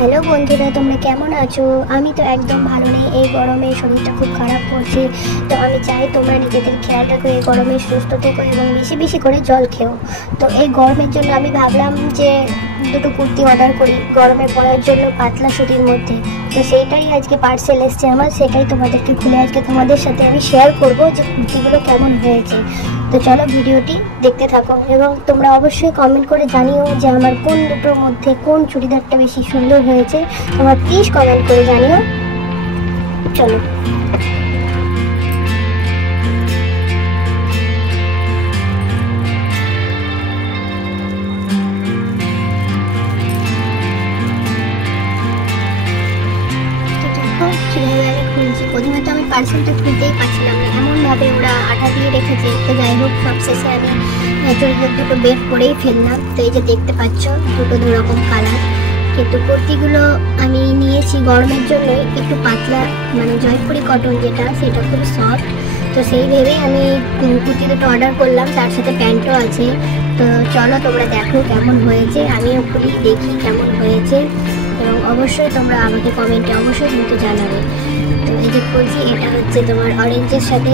Hello বন্ধুরা, তোমরা কেমন আছো? আমি তো একদম ভালো নেই। এই গরমে শরীরটা খুব খারাপ করছে। তো আমি চাই তোমরা নিজেদের খেয়াল রাখো, এই গরমে সুস্থ থেকো এবং বেশি বেশি করে জল খেও। তো এই গরমের জন্য আমি ভাবলাম যে দুটো কুর্তি অর্ডার করি গরমে পরার জন্য, পাতলা সুতির মধ্যে। তো সেইটাই আজকে পার্সেল এসছে আমার, সেটাই তোমাদেরকে খুলে আজকে তোমাদের সাথে আমি শেয়ার করব যে কুর্তিগুলো কেমন হয়েছে। তো চলো ভিডিওটি দেখতে থাকো এবং তোমরা অবশ্যই কমেন্ট করে জানিও যে আমার কোন দুটোর মধ্যে কোন চুড়িদারটা বেশি সুন্দর হয়েছে। তোমরা প্লিজ কমেন্ট করে জানিও। চলো কিভাবে আমি খুলছি। প্রথমে তো আমি পার্সেলটা খুলতেই পারছিলাম না, এমনভাবে ওরা আঠা দিয়ে রেখেছে। তো যাই হোক, সবশেষে আমি চুড়িদার দুটো বের করেই ফেললাম। তো এই যে দেখতে পাচ্ছ, দুটো দুরকম কালার। কিন্তু কুর্তিগুলো আমি নিয়েছি গরমের জন্য একটু পাতলা, মানে জয়পুরি কটন যেটা, সেটা খুব সফট। তো সেই ভেবেই আমি কুর্তি দুটো অর্ডার করলাম, তার সাথে প্যান্টও আছে। তো চলো তোমরা দেখো কেমন হয়েছে, আমিও খুলি দেখি কেমন হয়েছে এবং অবশ্যই তোমরা আমাকে কমেন্টে অবশ্যই কিন্তু জানাবে। তো এই যে বলছি, এটা হচ্ছে তোমার অরেঞ্জের সাথে,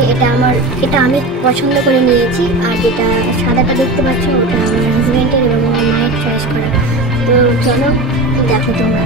এটা আমি পছন্দ করে নিয়েছি। আর যেটা সাদাটা দেখতে পাচ্ছ, ওটা আমার হাজব্যান্ডের এবং আমার মায়ের চয়েস করা। তো চলো দেখো তোমরা।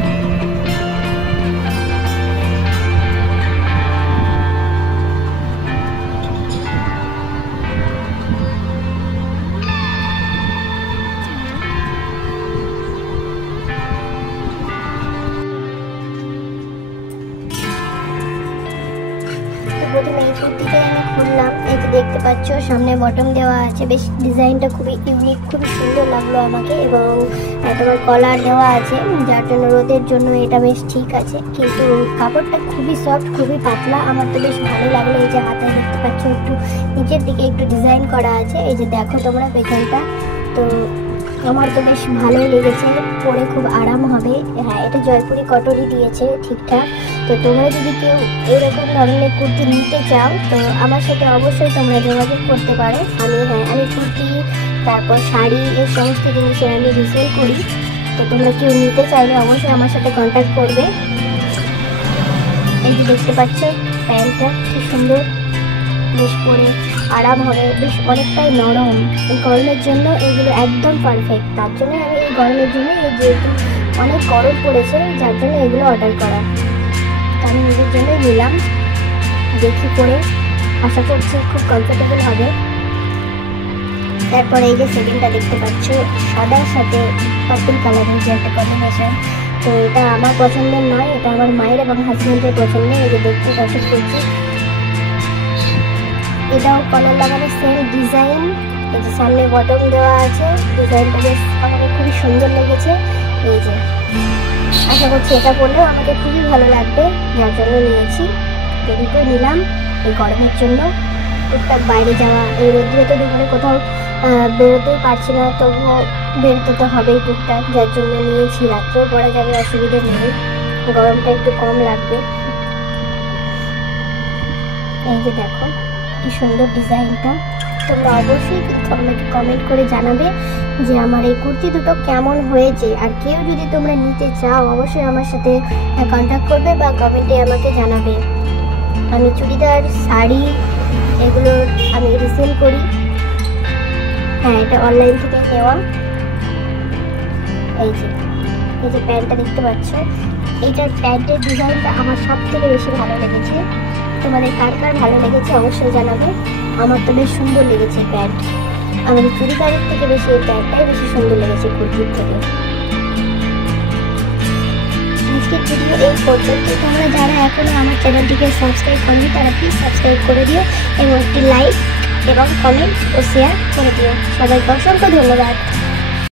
প্রথমে এই কুর্তিটাই আমি খুললাম। এই যে দেখতে পাচ্ছ, সামনে বটম দেওয়া আছে, বেশ ডিজাইনটা খুবই ইউনিক, খুবই সুন্দর লাগলো আমাকে। এবং তোমার কলার দেওয়া আছে, যার জন্য রোদের জন্য এটা বেশ ঠিক আছে। কিন্তু কাপড়টা খুবই সফট, খুবই পাতলা, আমার তো বেশ ভালো লাগলো। এই যে হাতায় দেখতে পাচ্ছ একটু নিচের দিকে একটু ডিজাইন করা আছে। এই যে দেখো তোমরা পেছনটা, তো আমার তো বেশ ভালোই লেগেছে, পরে খুব আরাম হবে। হ্যাঁ, এটা জয়পুরি কটনই দিয়েছে ঠিকঠাক। তো তোমরা যদি কেউ এরকম ধরনের কুর্তি নিতে চাও, তো আমার সাথে অবশ্যই তোমরা যোগাযোগ করতে পারো। আমি কুর্তি, তারপর শাড়ি, এই সমস্ত জিনিসের আমি রিসেল করি। তো তোমরা কেউ নিতে চাইলে অবশ্যই আমার সাথে কন্ট্যাক্ট করবে। এই যে দেখতে পাচ্ছ প্যান্টটা কি সুন্দর, বেশ পরে আরাম হবে, বেশ অনেকটাই নরম। এই গরমের জন্য এগুলো একদম পারফেক্ট। তার জন্য আমি এই গরমের জন্য, যেহেতু অনেক গরম পড়েছে, যার জন্য এগুলো অর্ডার করা। আমি নিজের জন্যই নিলাম, দেখি পরে আশা করছি খুব কমফোর্টেবল হবে। তারপরে এই যে সেকেন্ডটা দেখতে পাচ্ছ, সাদার সাথে পার্পল কালারের যে একটা কম্বিনেশন। তো এটা আমার পছন্দের নয়, এটা আমার মায়ের এবং হাজব্যান্ডের পছন্দের। এই যে দেখতে পাচ্ছ করছি, এটাও কলার লাগানো, সেম ডিজাইন। এই যে সামনে বটম দেওয়া আছে, ডিজাইনটা বেশ আমাকে খুবই সুন্দর লেগেছে। এই যে আশা করছি এটা পরলেও আমাকে খুবই ভালো লাগবে, যার জন্য নিয়েছি। তো দুটো নিলাম এই গরমের জন্য। টুকটাক বাইরে যাওয়া, এই রোদ্রে তো দুপুরে কোথাও বেরোতেই পারছি না, তবুও বেরোতে তো হবেই টুকটাক, যার জন্য নিয়েছি। রাত্রেও পরা যাবে, অসুবিধে নেই, গরমটা একটু কম লাগবে। এই যে দেখো কি সুন্দর ডিজাইনটা। তোমরা অবশ্যই কিন্তু আমাকে কমেন্ট করে জানাবে যে আমার এই কুর্তি দুটো কেমন হয়েছে। আর কেউ যদি তোমরা নিতে চাও, অবশ্যই আমার সাথে কন্ট্যাক্ট করবে বা কমেন্টে আমাকে জানাবে। আমি চুড়িদার, শাড়ি এগুলো আমি রিসেল করি। হ্যাঁ, এটা অনলাইন থেকে নেওয়া। এই যে প্যান্টটা দেখতে পাচ্ছ, এইটার প্যান্টের ডিজাইনটা আমার সব থেকে বেশি ভালো লেগেছে। তোমাদের কার কার ভালো লেগেছে অবশ্যই জানাবে। আমার তো বেশ সুন্দর লেগেছে প্যান্ট, আমাদের চুড়িদারের থেকে বেশি এই প্যান্টটাই বেশি সুন্দর লেগেছে কুর্তির থেকে। আজকের ভিডিও এই পর্যন্ত। তোমরা যারা এখনো আমার চ্যানেলটিকে সাবস্ক্রাইব করনি, তারা প্লিজ সাবস্ক্রাইব করে দিও এবং একটি লাইক এবং কমেন্ট ও শেয়ার করে দিও। সবাইকে অসংখ্য ধন্যবাদ।